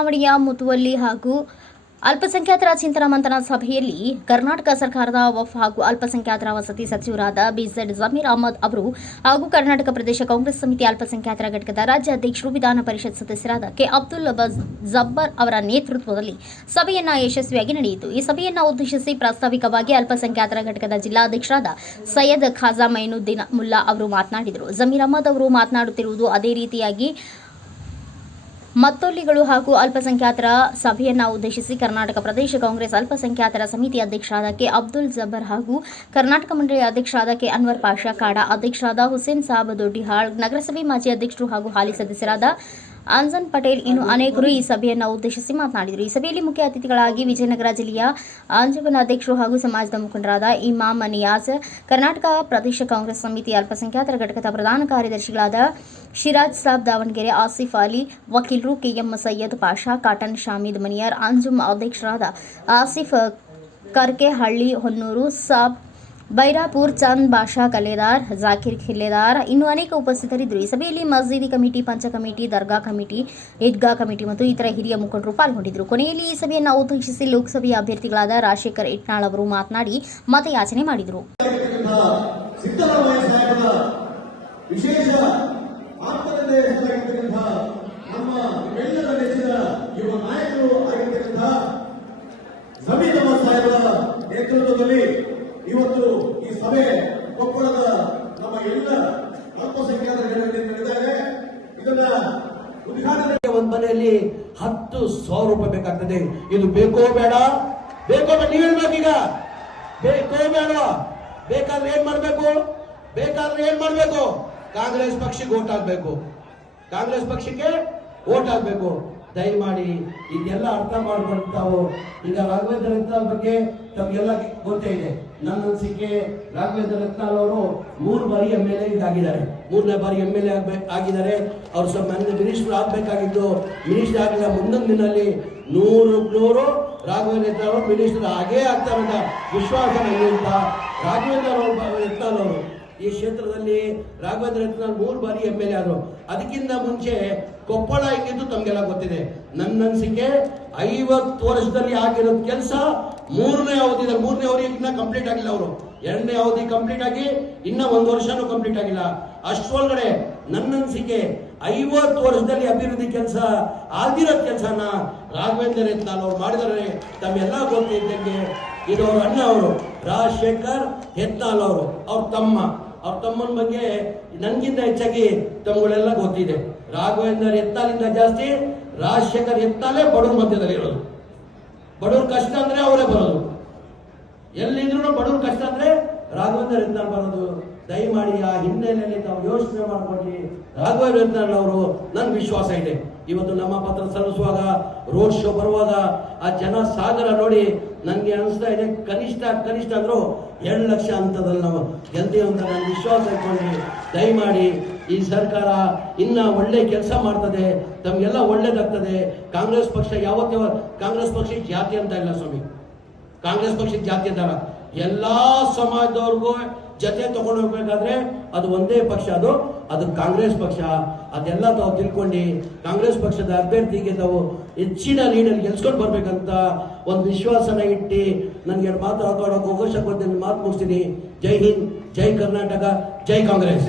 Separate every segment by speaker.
Speaker 1: ಬಡಾವಣೆಯ ಮುತುವಲ್ಲಿ ಹಾಗೂ ಅಲ್ಪಸಂಖ್ಯಾತರ ಚಿಂತನ ಮಂಥನ ಸಭೆಯಲ್ಲಿ ಕರ್ನಾಟಕ ಸರ್ಕಾರದ ವಫ್ ಹಾಗೂ ಅಲ್ಪಸಂಖ್ಯಾತರ ವಸತಿ ಸಚಿವರಾದ ಬಿಝೆಡ್ ಜಮೀರ್ ಅಹಮದ್ ಅವರು ಹಾಗೂ ಕರ್ನಾಟಕ ಪ್ರದೇಶ ಕಾಂಗ್ರೆಸ್ ಸಮಿತಿ ಅಲ್ಪಸಂಖ್ಯಾತರ ಘಟಕದ ರಾಜ್ಯ ಅಧ್ಯಕ್ಷರು ವಿಧಾನ ಪರಿಷತ್ ಸದಸ್ಯರಾದ ಕೆ ಅಬ್ದುಲ್ ಜಬ್ಬರ್ ಅವರ ನೇತೃತ್ವದಲ್ಲಿ ಸಭೆಯನ್ನು ಯಶಸ್ವಿಯಾಗಿ ನಡೆಯಿತು. ಈ ಸಭೆಯನ್ನು ಉದ್ದೇಶಿಸಿ ಪ್ರಾಸ್ತಾವಿಕವಾಗಿ ಅಲ್ಪಸಂಖ್ಯಾತರ ಘಟಕದ ಜಿಲ್ಲಾಧ್ಯಕ್ಷರಾದ ಸೈಯದ್ ಖಾಜಾ ಮೈನುದ್ದೀನ್ ಮುಲ್ಲಾ ಅವರು ಮಾತನಾಡಿದರು. ಜಮೀರ್ ಅಹಮದ್ ಅವರು ಮಾತನಾಡುತ್ತಿರುವುದು ಅದೇ ರೀತಿಯಾಗಿ ಮತ್ತೊಲ್ಲಿಗಳು ಹಾಗೂ ಅಲ್ಪಸಂಖ್ಯಾತರ ಸಭೆಯನ್ನು ಉದ್ದೇಶಿಸಿ ಕರ್ನಾಟಕ ಪ್ರದೇಶ ಕಾಂಗ್ರೆಸ್ ಅಲ್ಪಸಂಖ್ಯಾತರ ಸಮಿತಿ ಅಧ್ಯಕ್ಷರಾದ ಕೆ ಅಬ್ದುಲ್ ಜಬ್ಬರ್ ಹಾಗೂ ಕರ್ನಾಟಕ ಮಂಡಳಿ ಅಧ್ಯಕ್ಷರಾದ ಕೆ ಅನ್ವರ್ ಪಾಷಾ ಕಾಡಾ ಅಧ್ಯಕ್ಷರಾದ ಹುಸೇನ್ ಸಾಬ್ ದೊಡ್ಡಿಹಾಳ್ ನಗರಸಭೆ ಮಾಜಿ ಅಧ್ಯಕ್ಷರು ಹಾಗೂ ಹಾಲಿ ಸದಸ್ಯರಾದ ಆಂಜನ್ ಪಟೇಲ್ ಇನ್ನು ಅನೇಕರು ಈ ಸಭೆಯನ್ನು ಉದ್ದೇಶಿಸಿ ಮಾತನಾಡಿದರು. ಈ ಸಭೆಯಲ್ಲಿ ಮುಖ್ಯ ಅತಿಥಿಗಳಾಗಿ ವಿಜಯನಗರ ಜಿಲ್ಲೆಯ ಆಂಜವನ ಅಧ್ಯಕ್ಷರು ಹಾಗೂ ಸಮಾಜದ ಮುಖಂಡರಾದ ಇಮಾಮ್ ನಿಯಾಜ್ ಕರ್ನಾಟಕ ಪ್ರದೇಶ ಕಾಂಗ್ರೆಸ್ ಸಮಿತಿ ಅಲ್ಪಸಂಖ್ಯಾತರ ಘಟಕದ ಪ್ರಧಾನ ಕಾರ್ಯದರ್ಶಿಗಳಾದ ಶಿರಾಜ್ ಸಾಬ್ ದಾವಣಗೆರೆ, ಆಸಿಫ್ ಅಲಿ, ವಕೀಲರು ಕೆಎಂ ಸೈಯದ್ ಪಾಷಾ, ಕಾಟನ್ ಶಾಮೀದ್ ಮನಿಯಾರ್, ಅಂಜುಮ್ ಅಧ್ಯಕ್ಷರಾದ ಆಸಿಫ್ ಕರ್ಕೆಹಳ್ಳಿ ಹೊನ್ನೂರು, ಸಾಬ್ ಬೈರಾಪುರ್ ಚಂದ್ ಬಾಷಾ ಕಲೇದಾರ್, ಜಾಕಿರ್ ಖಿಲ್ಲೆದಾರ್, ಇನ್ನು ಅನೇಕ ಉಪಸ್ಥಿತರಿದ್ದರು. ಈ ಸಭೆಯಲ್ಲಿ ಮಸ್ಜಿದಿ ಕಮಿಟಿ, ಪಂಚ ಕಮಿಟಿ, ದರ್ಗಾ ಕಮಿಟಿ, ಈದ್ಗಾ ಕಮಿಟಿ ಮತ್ತು ಇತರ ಹಿರಿಯ ಮುಖಂಡರು ಪಾಲ್ಗೊಂಡಿದ್ದರು. ಕೊನೆಯಲ್ಲಿ ಈ ಸಭೆಯನ್ನು ಉದ್ದೇಶಿಸಿ ಲೋಕಸಭೆಯ ಅಭ್ಯರ್ಥಿಗಳಾದ ರಾಜಶೇಖರ್ ಇಟ್ನಾಳ್ ಅವರು ಮಾತನಾಡಿ ಮತಯಾಚನೆ ಮಾಡಿದರು.
Speaker 2: ನೇತೃತ್ವದಲ್ಲಿ ಇವತ್ತು ಈ ಸಭೆ ಕೊಪ್ಪಳದ ನಮ್ಮ ಎಲ್ಲ ಅಲ್ಪಸಂಖ್ಯಾತ ಜನರಲ್ಲಿ ನಡೆದಿದೆ. ಇದನ್ನ ಉದ್ಘಾಟನೆ
Speaker 3: ಒಂದ್ ಮನೆಯಲ್ಲಿ ಹತ್ತು ಸಾವಿರ ರೂಪಾಯಿ ಬೇಕಾಗ್ತದೆ. ಇದು ಬೇಕೋ ಬೇಡ? ಬೇಕೋ ಬೇಡ, ನೀವ್ ಹೇಳ್ಬೇಕೀಗ ಬೇಕೋ ಬೇಡ? ಬೇಕಾದ್ರೆ ಏನ್ ಮಾಡ್ಬೇಕು? ಬೇಕಾದ್ರೆ ಏನ್ ಮಾಡ್ಬೇಕು? ಕಾಂಗ್ರೆಸ್ ಪಕ್ಷಕ್ಕೆ ಓಟ್ ಹಾಕ್ಬೇಕು. ಕಾಂಗ್ರೆಸ್ ಪಕ್ಷಕ್ಕೆ ಓಟ್ ಹಾಕ್ಬೇಕು. ದಯಮಾಡಿ ಇದೆಲ್ಲ ಅರ್ಥ ಮಾಡ್ಕೊಂಡು ತಾವು ಈಗ ರಾಘವೇಂದ್ರ ಬಗ್ಗೆ ತಮಗೆಲ್ಲ ಗೊತ್ತೇ ಇದೆ. ನನ್ನ ಅನಿಸಿಕೆ ರಾಘವೇಂದ್ರ ರತ್ನಾಲ್ ಅವರು ಮೂರು ಬಾರಿ ಎಂ ಎಲ್ ಎ ಇದಾಗಿದ್ದಾರೆ. ಮೂರನೇ ಬಾರಿ ಎಂ ಎಲ್ ಎ ಆಗಿದ್ದಾರೆ. ಅವ್ರು ಮನೆ ಮಿನಿಸ್ಟರ್ ಆಗ್ಬೇಕಾಗಿದ್ದು ಮಿನಿಸ್ಟರ್ ಆಗಿಲ್ಲ. ಮುಂದೊಂದು ದಿನದಲ್ಲಿ ನೂರು ನೂರು ರಾಘವೇಂದ್ರ ರತ್ನಾಲ್ ಅವರು ಮಿನಿಸ್ಟರ್ ಆಗೇ ಆಗ್ತಾರೆ ಅಂತ ವಿಶ್ವಾಸ ಅಂತ ರಾಘವೇಂದ್ರ ರತ್ನಾಲ್ ಅವರು. ಈ ಕ್ಷೇತ್ರದಲ್ಲಿ ರಾಘವೇಂದ್ರ ರತ್ನಾಲ್ ಮೂರು ಬಾರಿ ಎಂ ಎಲ್ ಎ ಆದರು. ಅದಕ್ಕಿಂತ ಮುಂಚೆ ಕೊಪ್ಪಳ ಹೆಂಗಿದ್ದು ತಮಗೆಲ್ಲ ಗೊತ್ತಿದೆ. ನನ್ನ ಅನಿಸಿಕೆ ಐವತ್ತು ವರ್ಷದಲ್ಲಿ ಆಗಿರೋ ಕೆಲಸ ಮೂರನೇ ಅವಧಿದಲ್ಲಿ ಮೂರನೇ ಅವಧಿ ಇನ್ನ ಕಂಪ್ಲೀಟ್ ಆಗಿಲ್ಲ ಅವರು. ಎರಡನೇ ಅವಧಿ ಕಂಪ್ಲೀಟ್ ಆಗಿ ಇನ್ನ ಒಂದು ವರ್ಷನೂ ಕಂಪ್ಲೀಟ್ ಆಗಿಲ್ಲ. ಅಷ್ಟರೊಳಗಡೆ ನನ್ನ ಅನಿಸಿಕೆ ಐವತ್ತು ವರ್ಷದಲ್ಲಿ ಅಭಿವೃದ್ಧಿ ಕೆಲಸ ಆಗಿರೋ ಕೆಲಸನ ರಾಘವೇಂದ್ರ ಎತ್ತಾಲ್ ಅವ್ರು ಮಾಡಿದರೆ. ತಮ್ಮೆಲ್ಲ ಗೊತ್ತಿದ್ದಂಗೆ ಇದು ಅವ್ರ ಅಣ್ಣ ಅವರು, ರಾಜಶೇಖರ್ ಹೆತ್ತಾಲ್ ಅವರು, ಅವ್ರ ತಮ್ಮ. ಅವ್ರ ತಮ್ಮನ ಬಗ್ಗೆ ನನ್ಗಿಂತ ಹೆಚ್ಚಾಗಿ ತಮ್ಮಗಳೆಲ್ಲ ಗೊತ್ತಿದೆ. ರಾಘವೇಂದ್ರ ಎತ್ತಾಲಿಂದ ಜಾಸ್ತಿ ರಾಜಶೇಖರ್ ಎತ್ತಾಲೇ ಬಡವ್ರ ಮಧ್ಯದಲ್ಲಿ ಇರೋದು. ಬಡವ್ರ ಕಷ್ಟ ಅಂದ್ರೆ ಅವರೇ ಬರೋದು. ಎಲ್ಲಿದ್ರು ಬಡವ್ರ ಕಷ್ಟ ಅಂದ್ರೆ ರಾಘವೇಂದ್ರ ರತ್ನಾಳ್ ಬರೋದು. ದಯಮಾಡಿ ಆ ಹಿನ್ನೆಲೆಯಲ್ಲಿ ತಾವು ಯೋಚನೆ ಮಾಡ್ಕೊಳ್ಳಿ. ರಾಘವೇಂದ್ರ ರತ್ನಾಳ್ ಅವರು, ನನ್ ವಿಶ್ವಾಸ ಇದೆ. ಇವತ್ತು ನಮ್ಮ ಪತ್ರ ಸಲ್ಲಿಸುವಾಗ, ರೋಡ್ ಶೋ ಬರುವಾಗ ಆ ಜನ ಸಾಗರ ನೋಡಿ ನನ್ಗೆ ಅನಿಸ್ತಾ ಇದೆ, ಕನಿಷ್ಠ ಕನಿಷ್ಠ ಅಂದ್ರು ಎರಡು ಲಕ್ಷ ಅಂತದಲ್ಲಿ ನಾವು ಗೆಲ್ತೀವಿ ಅಂತ ನಾನು ವಿಶ್ವಾಸ ಇಟ್ಕೊಂಡು ದಯಮಾಡಿ ಈ ಸರ್ಕಾರ ಇನ್ನ ಒಳ್ಳೆ ಕೆಲಸ ಮಾಡ್ತದೆ, ತಮ್ಗೆಲ್ಲ ಒಳ್ಳೇದಾಗ್ತದೆ. ಕಾಂಗ್ರೆಸ್ ಪಕ್ಷ ಯಾವತ್ತೇ ಕಾಂಗ್ರೆಸ್ ಪಕ್ಷ ಜಾತಿ ಅಂತ ಇಲ್ಲ ಸ್ವಾಮಿ. ಕಾಂಗ್ರೆಸ್ ಪಕ್ಷದ ಜಾತಿ ಅಂತಾರ ಎಲ್ಲಾ ಸಮಾಜದವ್ರಿಗೂ ಜೊತೆ ತಗೊಂಡು ಹೋಗ್ಬೇಕಾದ್ರೆ ಅದು ಒಂದೇ ಪಕ್ಷ, ಅದು ಅದು ಕಾಂಗ್ರೆಸ್ ಪಕ್ಷ. ಅದೆಲ್ಲ ತಾವು ತಿಳ್ಕೊಂಡು ಕಾಂಗ್ರೆಸ್ ಪಕ್ಷದ ಅಭ್ಯರ್ಥಿಗೆ ತಾವು ಹೆಚ್ಚಿನ ಲೀಡರ್ ಗೆಲ್ಸ್ಕೊಂಡು ಬರ್ಬೇಕಂತ ಒಂದು ವಿಶ್ವಾಸನ ಇಟ್ಟು ನನಗೆ ಮಾತು ಹಾಕೋಡೋಕೆ ಅವಕಾಶ ಕೊಡ್ತೀನಿ ಮಾತು ಮುಗಿಸ್ತೀನಿ. ಜೈ ಹಿಂದ್, ಜೈ ಕರ್ನಾಟಕ, ಜೈ ಕಾಂಗ್ರೆಸ್.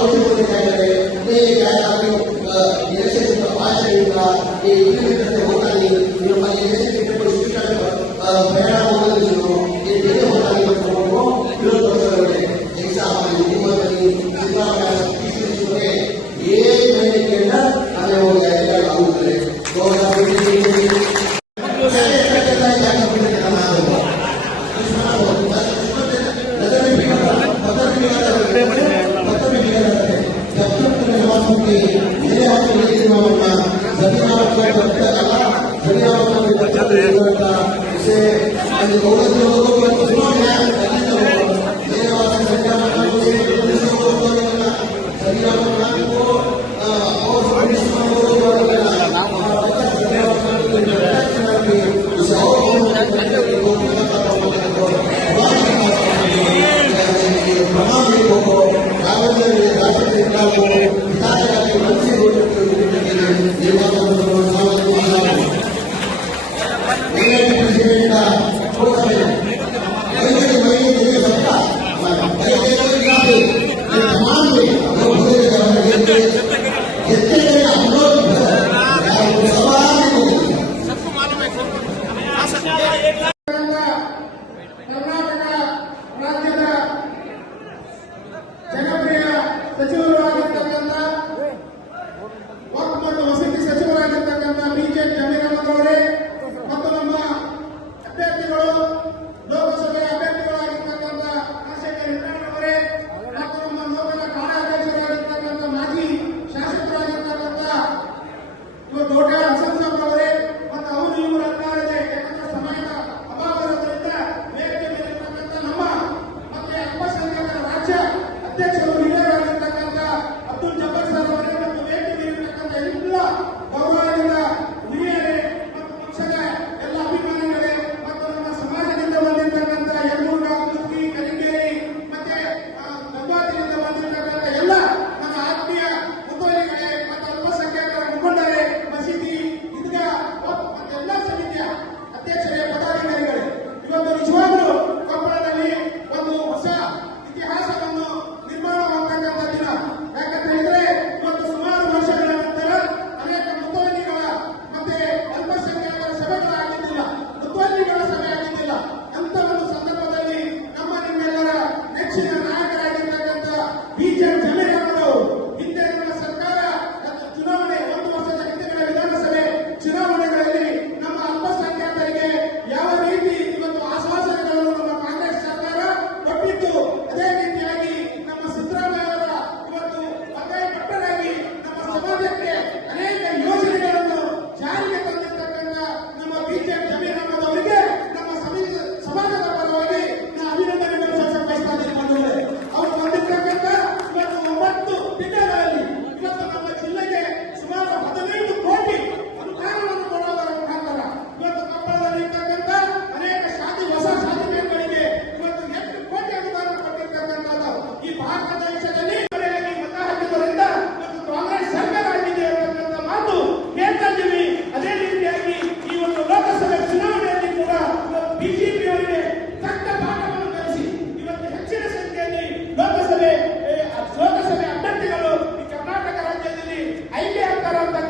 Speaker 4: ಅಳವಡಿಸಿಕೊಂಡಿರ್ತಾ ಇದ್ದಾರೆ ಅದೇ ಯಾರಾದರೂ ಎಲೆಕ್ಷನ್ ಭಾಷೆಯಿಂದ ಈ ಹೋಗಿ ನಮ್ಮ ಎಲೆಕ್ಷನ್ demorou, não garantía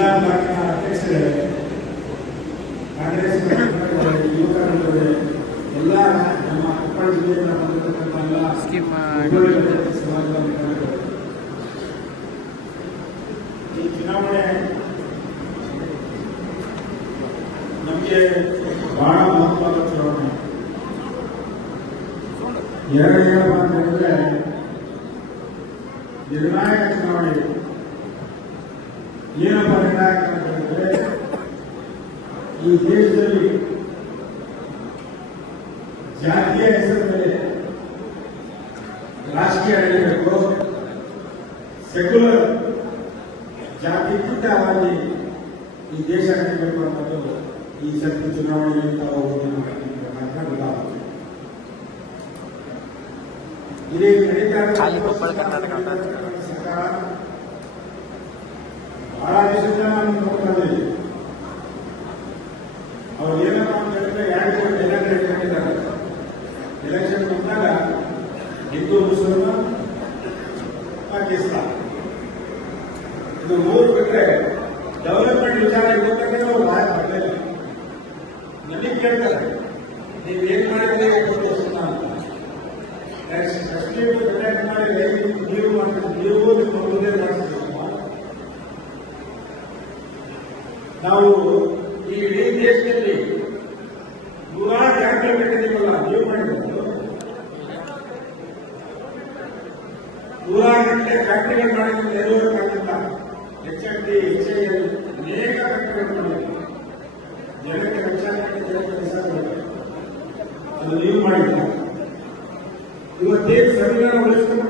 Speaker 4: ಜಿಲ್ಲಾ ಇಲಾಖೆಯ ಅಧ್ಯಕ್ಷರೇ ಎಲ್ಲ ನಮ್ಮ ಕೊಪ್ಪಳ ಜಿಲ್ಲೆಯಿಂದ ಬಂದಿರತಕ್ಕಂಥ ಈ ಚುನಾವಣೆ ನಮಗೆ ಬಹಳ ಮಹತ್ವದ ಚುನಾವಣೆ. ಎರಡು ಹೇಳಬೇಕು ನಿರ್ಣಾಯಕ ಚುನಾವಣೆ. ಈ ದೇಶದಲ್ಲಿ ಜಾತಿಯ ಹೆಸರಿನಲ್ಲಿ ರಾಜಕೀಯ ನಡೀಬೇಕು ಸೆಕ್ಯುಲರ್
Speaker 5: ಜಾತಿತೀತವಾಗಿ ಈ ದೇಶ ನಡೀಬೇಕು ಅನ್ನೋದು ಈ ಶಕ್ತಿ ಚುನಾವಣೆಯಲ್ಲಿ ತಾವು ಇದೇ ನಡೀತಾ ಸರ್ಕಾರ ಅವ್ರು ಹೇಳಿದ್ರೆ ಎಲೆಕ್ಷನ್ ಬಂದಾಗ ಇದು ಮೂರು ಡೆವಲಪ್ಮೆಂಟ್ ವಿಚಾರ ಇರ್ತಕ್ಕಂಥ ಅವ್ರು ಬರ್ತಾ ಬರಲಿಲ್ಲ ನನಗೆ ಕೇಳ್ತಾರೆ ನೀವು ಏನ್ ಮಾಡಿದ್ರೆ ಗೊತ್ತು ಅಂತ ಎಸ್ಟೇಟ್ ಅಟ್ಯಾಕ್ ಮಾಡಿ ನೀವು ಮಾಡ್ತೀವಿ ನೀವು ನಿಮ್ಮ ಮುಂದೆ ಮಾಡ್ತೀವಿ ನಾವು ಈ ಇಡೀ ದೇಶದಲ್ಲಿ ನೂರಾರು ಟ್ಯಾಕ್ಟರ್ ಬೇಕಾಗಿಲ್ಲ ನೀವು ಮಾಡಿದ್ದು ನೂರಾರು ಗಂಟೆ ಫ್ಯಾಕ್ಟರಿ ಮಾಡಿದ್ರೆ ನೆರವೇರಕ್ಕಾಗಿಲ್ಲ H F D H I L ಅನೇಕ ಫ್ಯಾಕ್ಟರಿಗಳು ಜನಕ್ಕೆ ರಕ್ಷಣೆ ಕೆಲಸ ಅದು ನೀವು ಮಾಡಿಲ್ಲ ಇವತ್ತೇನು ಸಂವಿಧಾನ ಉಳಿಸ್ಕೊಂಡಿದ್ದೀವಿಲ್ಲ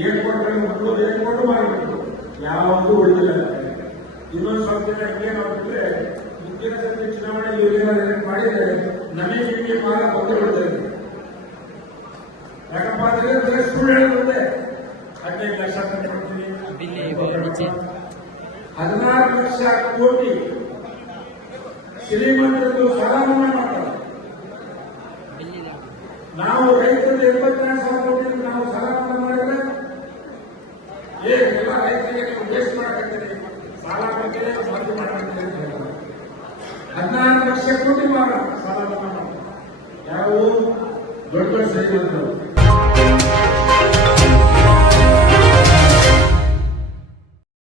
Speaker 5: ಏರ್ಪೋರ್ಟ್ ಏನ್ ಕೊಟ್ಟು ಮಾಡಿಬಿಟ್ಟು ಯಾವುದು ಉಳಿದಿಲ್ಲ. ಇನ್ನೊಂದು ಸ್ವಲ್ಪ ದಿನ ನೋಡಿದ್ರೆ ಮುಂದಿನ ಸರ್ತಿ ಚುನಾವಣೆ ಯೋಜನೆ ಮಾಡಿದ್ರೆ ನಮಗೆ ನಿಮಗೆ ಮಾಲ ಬಂದು ಬಿಡ್ತದೆ ಯಾಕಪ್ಪ ಅಂದ್ರೆ ಅಷ್ಟೇ ಸುಳ್ಳು ಹೇಳೋದೇ ಹದಿನೈದು ಲಕ್ಷ ಕೊಡ್ತೀನಿ ಹದಿನಾರು ಲಕ್ಷ ಕೋಟಿ ಶ್ರೀಮಂತರದ್ದು ಸಾಲ ಮನ್ನಾ ಮಾಡ್ತಾರೆ ನಾವು ರೈತರದ್ದು ಎಪ್ಪತ್ನಾಲ್ಕು ಸಾವಿರ ಕೋಟಿ ನಾವು ಸಾಲ ಮನ್ನಾ ಮಾಡಿದ್ರೆ ಏ ಎಲ್ಲ ರೈತರಿಗೆ ನೀವು ವೇಸ್ಟ್ ಮಾಡಕತ್ತೀರಿ ಸಾಲ ಬಗ್ಗೆ ಮದ್ದು ಮಾಡಕತ್ತೀರಿ ಹದಿನಾರು ಲಕ್ಷ ಕೋಟಿ ಮಾಡ ಸಾಲ ಯಾವ ದೊಡ್ಡ ದೊಡ್ಡ ಶ್ರೀಮಂತರು